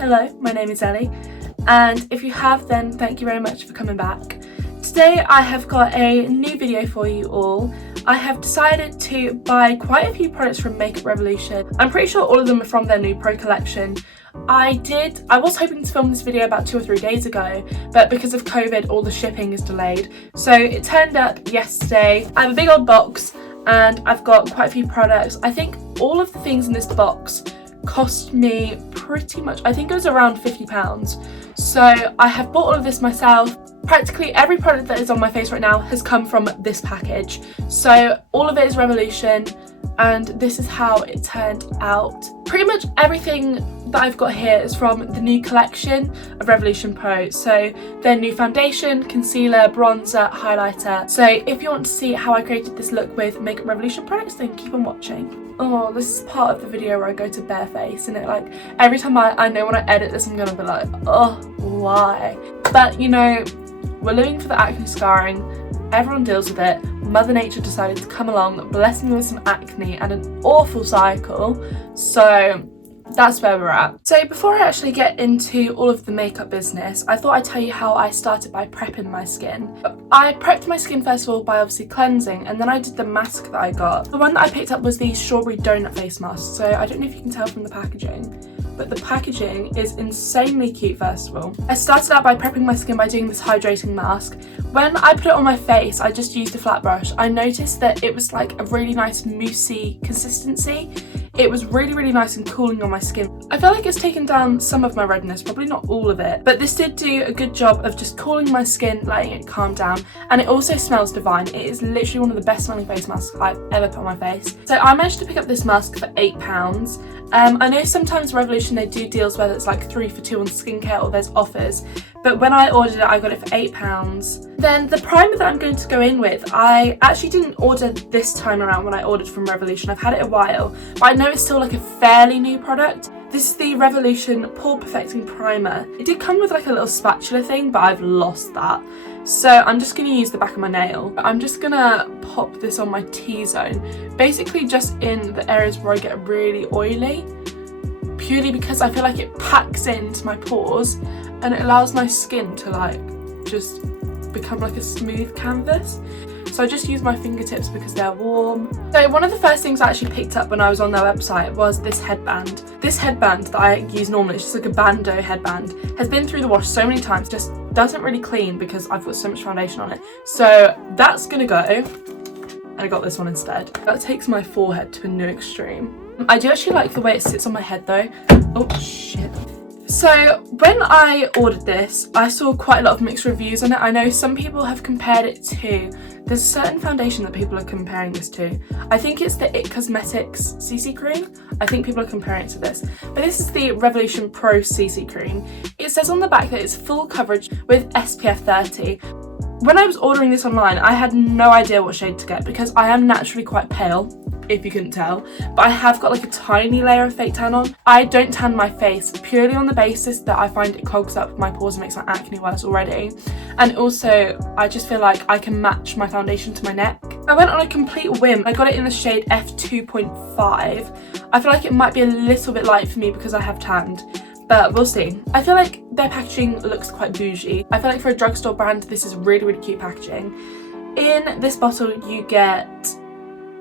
Hello, my name is Ellie, and if you have, then thank you very much for coming back. Today I have got a new video for you all. I have decided to buy quite a few products from Makeup Revolution. I'm pretty sure all of them are from their new Pro collection. I was hoping to film this video about 2 or 3 days ago, but because of COVID all the shipping is delayed. So it turned up yesterday. I have a big old box and I've got quite a few products. I think all of the things in this box cost me pretty much, I think it was around £50. So I have bought all of this myself. Practically every product that is on my face right now has come from this package. So all of it is Revolution, and this is how it turned out. Pretty much everything that I've got here is from the new collection of Revolution Pro. So their new foundation, concealer, bronzer, highlighter. So if you want to see how I created this look with Makeup Revolution products, then keep on watching. Oh, this is part of the video where I go to bareface, and it like every time I know when I edit this I'm gonna be like, oh, why? But you know, we're living for the acne scarring. Everyone deals with it. Mother Nature decided to come along, bless me with some acne and an awful cycle. So that's where we're at. So before I actually get into all of the makeup business, I thought I'd tell you how I started by prepping my skin. I prepped my skin first of all by obviously cleansing, and then I did the mask that I got. The one that I picked up was the strawberry donut face mask. So I don't know if you can tell from the packaging, but the packaging is insanely cute first of all. I started out by prepping my skin by doing this hydrating mask. When I put it on my face, I just used a flat brush. I noticed that it was like a really nice moussey consistency. It was really nice and cooling on my skin. I feel like it's taken down some of my redness, probably not all of it, but this did do a good job of just cooling my skin, letting it calm down, and it also smells divine. It is literally one of the best smelling face masks I've ever put on my face. So I managed to pick up this mask for £8. I know sometimes Revolution they do deals where it's like 3 for 2 on skincare or there's offers, but when I ordered it I got it for £8. Then the primer that I'm going to go in with, I actually didn't order this time around when I ordered from Revolution. I've had it a while, but I know it's still like a fairly new product. This is the Revolution Pore Perfecting Primer. It did come with like a little spatula thing, but I've lost that. So I'm just going to use the back of my nail. I'm just going to pop this on my T-zone, basically just in the areas where I get really oily, purely because I feel like it packs into my pores and it allows my skin to like just become like a smooth canvas. So I just use my fingertips because they're warm. So one of the first things I actually picked up when I was on their website was this headband. This headband that I use normally, it's just like a bandeau headband, has been through the wash so many times, just doesn't really clean because I've got so much foundation on it. So that's gonna go, and I got this one instead. That takes my forehead to a new extreme. I do actually like the way it sits on my head though. Oh shit. So when I ordered this, I saw quite a lot of mixed reviews on it. I know some people have compared it to, there's a certain foundation that people are comparing this to. I think it's the It Cosmetics CC Cream. I think people are comparing it to this. But this is the Revolution Pro CC Cream. It says on the back that it's full coverage with SPF 30. When I was ordering this online, I had no idea what shade to get because I am naturally quite pale, if you couldn't tell, but I have got like a tiny layer of fake tan on. I don't tan my face purely on the basis that I find it clogs up my pores and makes my acne worse already, and also I just feel like I can match my foundation to my neck. I went on a complete whim. I got it in the shade F2.5. I feel like it might be a little bit light for me because I have tanned, but we'll see. I feel like their packaging looks quite bougie. I feel like for a drugstore brand this is really cute packaging. In this bottle you get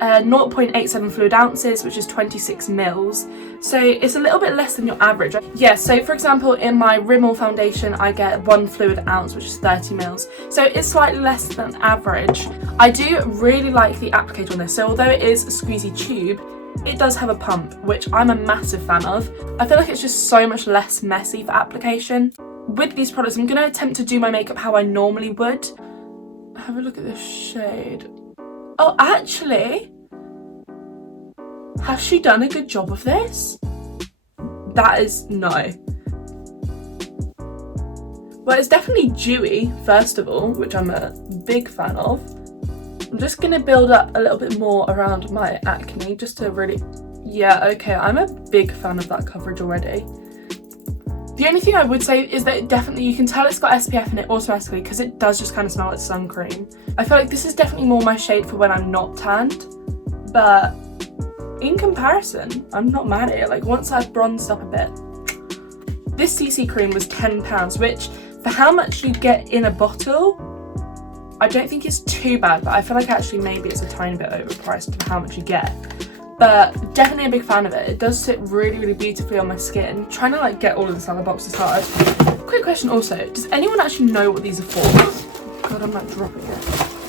0.87 fluid ounces, which is 26 mils, so it's a little bit less than your average. Yeah, so for example in my Rimmel foundation I get 1 fluid ounce, which is 30 mils, so it's slightly less than average. I do really like the applicator on this, so although it is a squeezy tube, it does have a pump, which I'm a massive fan of. I feel like it's just so much less messy for application. With these products I'm going to attempt to do my makeup how I normally would. Have a look at this shade. Oh, actually, has she done a good job of this? That is no. Well, it's definitely dewy, first of all, which I'm a big fan of. I'm just going to build up a little bit more around my acne, just to really... Yeah, okay, I'm a big fan of that coverage already. The only thing I would say is that definitely you can tell it's got SPF in it automatically because it does just kind of smell like sun cream. I feel like this is definitely more my shade for when I'm not tanned, but in comparison, I'm not mad at it. Like once I've bronzed up a bit, This CC cream was £10, which for how much you get in a bottle, I don't think it's too bad, but I feel like actually maybe it's a tiny bit overpriced for how much you get. But definitely a big fan of it. It does sit really, really beautifully on my skin. I'm trying to like get all of this out of the box is hard. Quick question also, does anyone actually know what these are for? God, I'm like dropping it.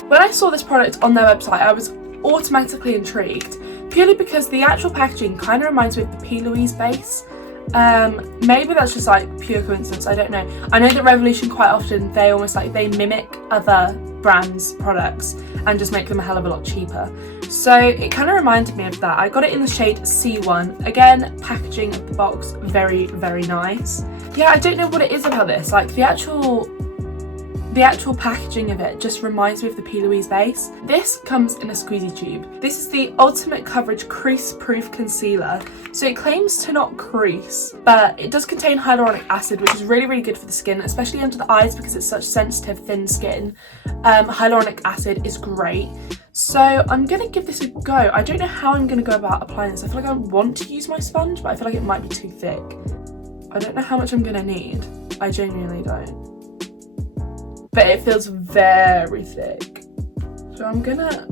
When I saw this product on their website, I was automatically intrigued, purely because the actual packaging kind of reminds me of the P. Louise base. Maybe that's just like pure coincidence, I don't know. I know that Revolution quite often, they almost like they mimic other brands' products and just make them a hell of a lot cheaper. So it kind of reminded me of that. I got it in the shade C1. Again, packaging of the box, very, very nice. Yeah, I don't know what it is about this. Like the actual packaging of it just reminds me of the P. Louise base. This comes in a squeezy tube. This is the Ultimate Coverage Crease Proof Concealer. So it claims to not crease, but it does contain hyaluronic acid, which is really, really good for the skin, especially under the eyes because it's such sensitive, thin skin. Hyaluronic acid is great. So I'm gonna give this a go. I don't know how I'm gonna go about applying this. I feel like I want to use my sponge, but I feel like it might be too thick. I don't know how much I'm gonna need. I genuinely don't. But it feels very thick. So I'm gonna,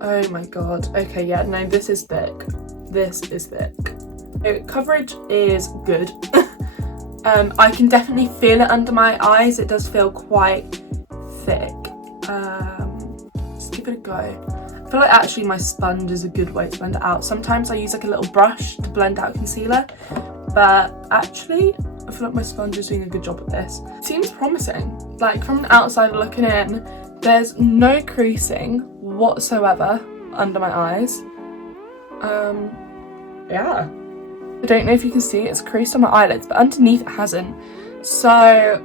oh my god. Okay, yeah, no, this is thick. This is thick. So, coverage is good. I can definitely feel it under my eyes. It does feel quite thick. Let's give it a go. I feel like actually my sponge is a good way to blend it out. Sometimes I use like a little brush to blend out concealer, but actually I feel like my sponge is doing a good job at this. It seems promising. Like from the outside looking in, there's no creasing whatsoever under my eyes. Yeah. I don't know if you can see it's creased on my eyelids, but underneath it hasn't. So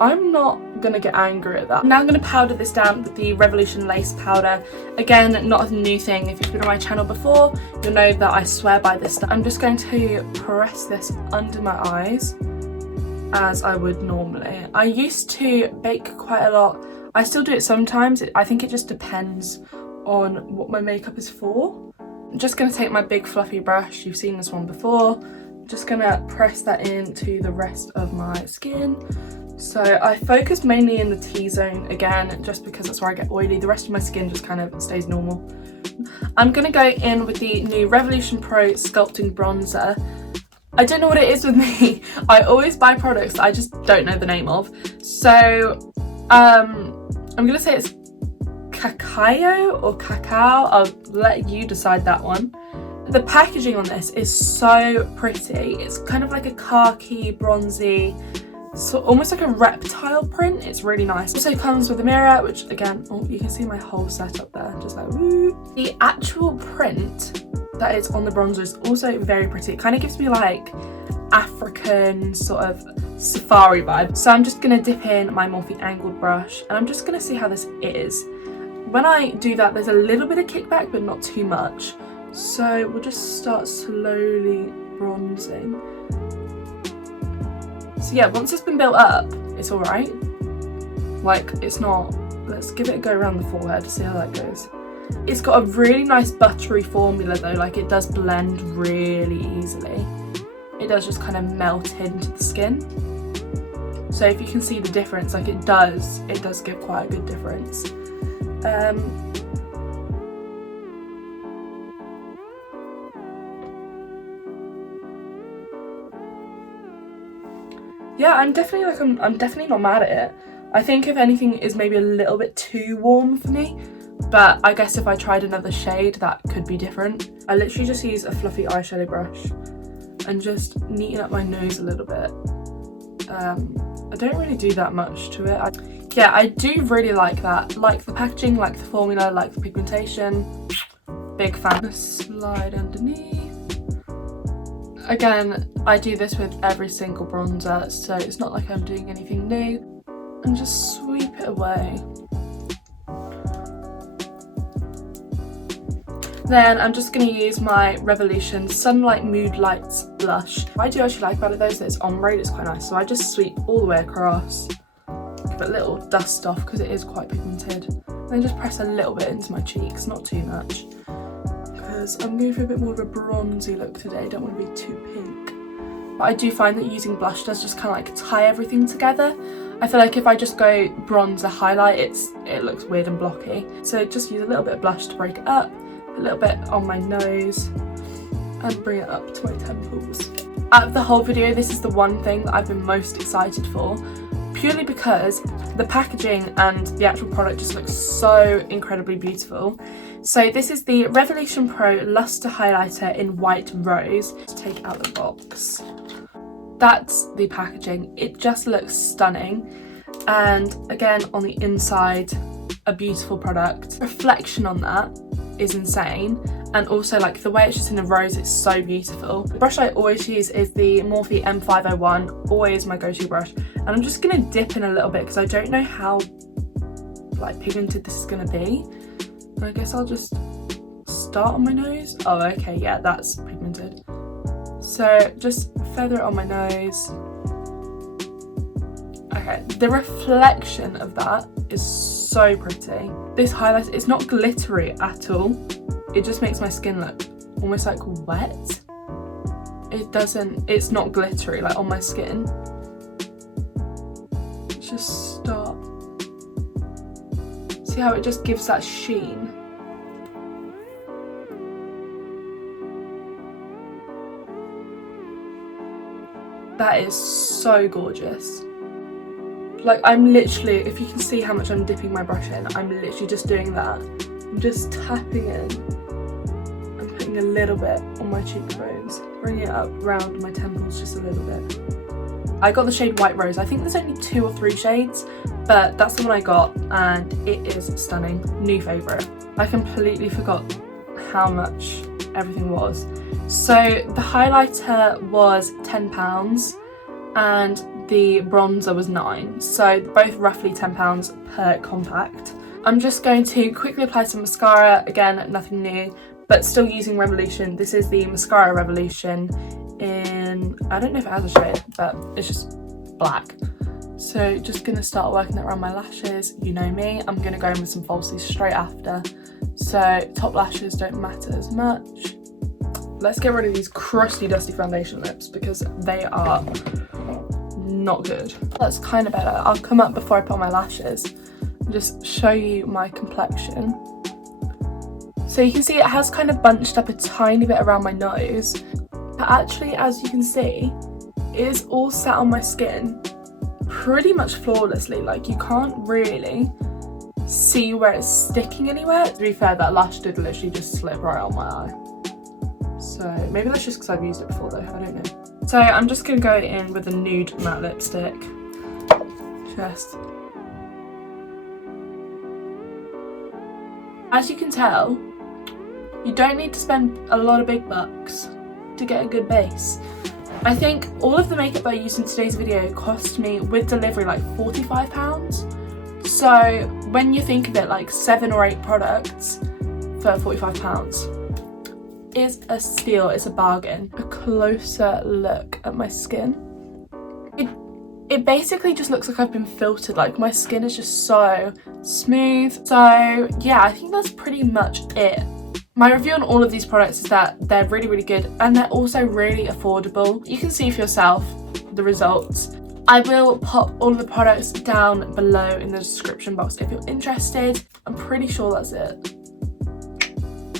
I'm not gonna get angry at that. Now I'm gonna powder this down with the Revolution Lace Powder. Again, not a new thing. If you've been on my channel before, you'll know that I swear by this stuff. I'm just going to press this under my eyes as I would normally. I used to bake quite a lot. I still do it sometimes. I think it just depends on what my makeup is for. I'm just gonna take my big fluffy brush. You've seen this one before. I'm just gonna press that into the rest of my skin. So I focus mainly in the T-zone again, just because that's where I get oily. The rest of my skin just kind of stays normal. I'm gonna go in with the new Revolution Pro Sculpting Bronzer. I don't know what it is with me. I always buy products that I just don't know the name of. So I'm gonna say it's cacao or cacao. I'll let you decide that one. The packaging on this is so pretty. It's kind of like a khaki, bronzy, so almost like a reptile print. It's really nice. It also comes with a mirror, which again, oh, you can see my whole setup there, just like woo. The actual print that is on the bronzer is also very pretty. It kind of gives me like African sort of safari vibe. So I'm just gonna dip in my Morphe angled brush and I'm just gonna see how this is. When I do that, there's a little bit of kickback, but not too much. So we'll just start slowly bronzing. So yeah, once it's been built up, it's all right. Like, it's not, let's give it a go around the forehead to see how that goes. It's got a really nice buttery formula though, like it does blend really easily. It does just kind of melt into the skin. So if you can see the difference, like it does give quite a good difference. Yeah, I'm definitely not mad at it. I think if anything is maybe a little bit too warm for me, but I guess if I tried another shade that could be different. I literally just use a fluffy eyeshadow brush and just neaten up my nose a little bit. I don't really do that much to it. Yeah, I do really like that. Like the packaging, like the formula, like the pigmentation. Big fan. Slide underneath. Again, I do this with every single bronzer, so it's not like I'm doing anything new. And just sweep it away. Then I'm just going to use my Revolution Sunlight Mood Lights blush. What I do actually like about it though is that it's ombre, it's quite nice. So I just sweep all the way across, give it a little dust off because it is quite pigmented. And then just press a little bit into my cheeks, not too much. Because I'm going for a bit more of a bronzy look today, don't want to be too pink. but I do find that using blush does just kind of like tie everything together. I feel like if I just go bronzer highlight, it looks weird and blocky. So just use a little bit of blush to break it up, a little bit on my nose, and bring it up to my temples. Out of the whole video, this is the one thing that I've been most excited for, purely because the packaging and the actual product just looks so incredibly beautiful. So this is the Revolution Pro Luster Highlighter in White Rose. Let's take out the box. That's the packaging. It just looks stunning. And again, on the inside, a beautiful product. Reflection on that is insane. And also like the way it's just in a rose, it's so beautiful. The brush I always use is the Morphe M501, always my go-to brush. And I'm just gonna dip in a little bit because I don't know how like pigmented this is gonna be. And I guess I'll just start on my nose. Oh, okay, yeah, that's pigmented. So just feather it on my nose. Okay, the reflection of that is so pretty. This highlighter, it's not glittery at all. It just makes my skin look almost like wet. It's not glittery like on my skin. Just start. See how it just gives that sheen? That is so gorgeous. Like I'm literally, if you can see how much I'm dipping my brush in, I'm literally just doing that. I'm just tapping in and putting a little bit on my cheekbones, bringing it up around my temples just a little bit. I got the shade White Rose. I think there's only 2 or 3 shades, but that's the one I got and it is stunning. New favourite. I completely forgot how much everything was. So the highlighter was £10 and the bronzer was £9, so both roughly £10 per compact. I'm just going to quickly apply some mascara, again nothing new, but still using Revolution. This is the Mascara Revolution in, I don't know if it has a shade, but it's just black. So just gonna start working that around my lashes. You know me, I'm gonna go in with some falsies straight after, so top lashes don't matter as much. Let's get rid of these crusty dusty foundation lips because they are not good. That's kind of better. I'll come up before I put on my lashes and just show you my complexion. So you can see it has kind of bunched up a tiny bit around my nose, but actually, as you can see, it is all sat on my skin pretty much flawlessly. Like you can't really see where it's sticking anywhere. To be fair, that lash did literally just slip right on my eye. So maybe that's just because I've used it before though, I don't know. So I'm just going to go in with a nude matte lipstick. Just. As you can tell, you don't need to spend a lot of big bucks to get a good base. I think all of the makeup I used in today's video cost me with delivery like £45. So when you think of it, like 7 or 8 products for £45 is a steal, it's a bargain. A closer look at my skin. It basically just looks like I've been filtered, like my skin is just so smooth. So yeah, I think that's pretty much it. My review on all of these products is that they're really, really good and they're also really affordable. You can see for yourself the results. I will pop all of the products down below in the description box if you're interested. I'm pretty sure that's it.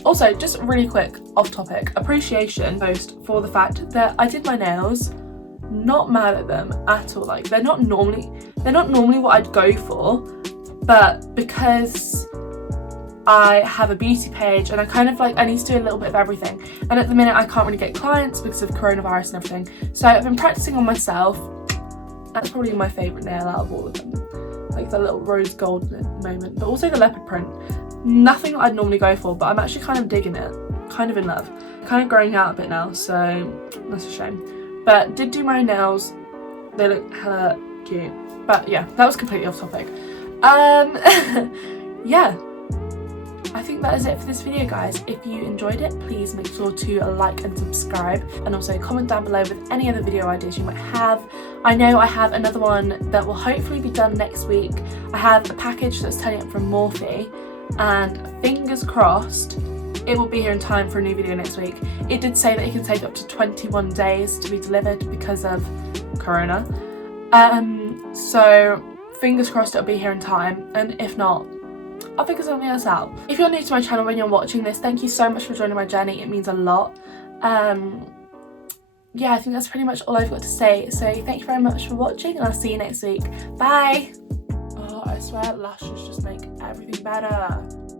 Also, just really quick, off topic, appreciation post for the fact that I did my nails. Not mad at them at all. Like they're not normally what I'd go for, but because I have a beauty page and I need to do a little bit of everything, and at the minute I can't really get clients because of coronavirus and everything, so I've been practicing on myself. That's probably my favourite nail out of all of them, like the little rose gold moment, but also the leopard print. Nothing that I'd normally go for, but I'm actually kind of digging it, kind of in love, kind of growing out a bit now, so that's a shame. But did do my nails, they look hella cute. But yeah, that was completely off topic. Yeah, I think that is it for this video, guys. If you enjoyed it, please make sure to like and subscribe, and also comment down below with any other video ideas you might have. I know I have another one that will hopefully be done next week. I have a package that's turning up from Morphe, and fingers crossed it will be here in time for a new video next week. It did say that it can take up to 21 days to be delivered because of Corona. So fingers crossed it'll be here in time, and if not, I'll figure something else out. If you're new to my channel when you're watching this, thank you so much for joining my journey. It means a lot. Yeah, I think that's pretty much all I've got to say. So thank you very much for watching, and I'll see you next week. Bye! Oh, I swear lashes just make everything better.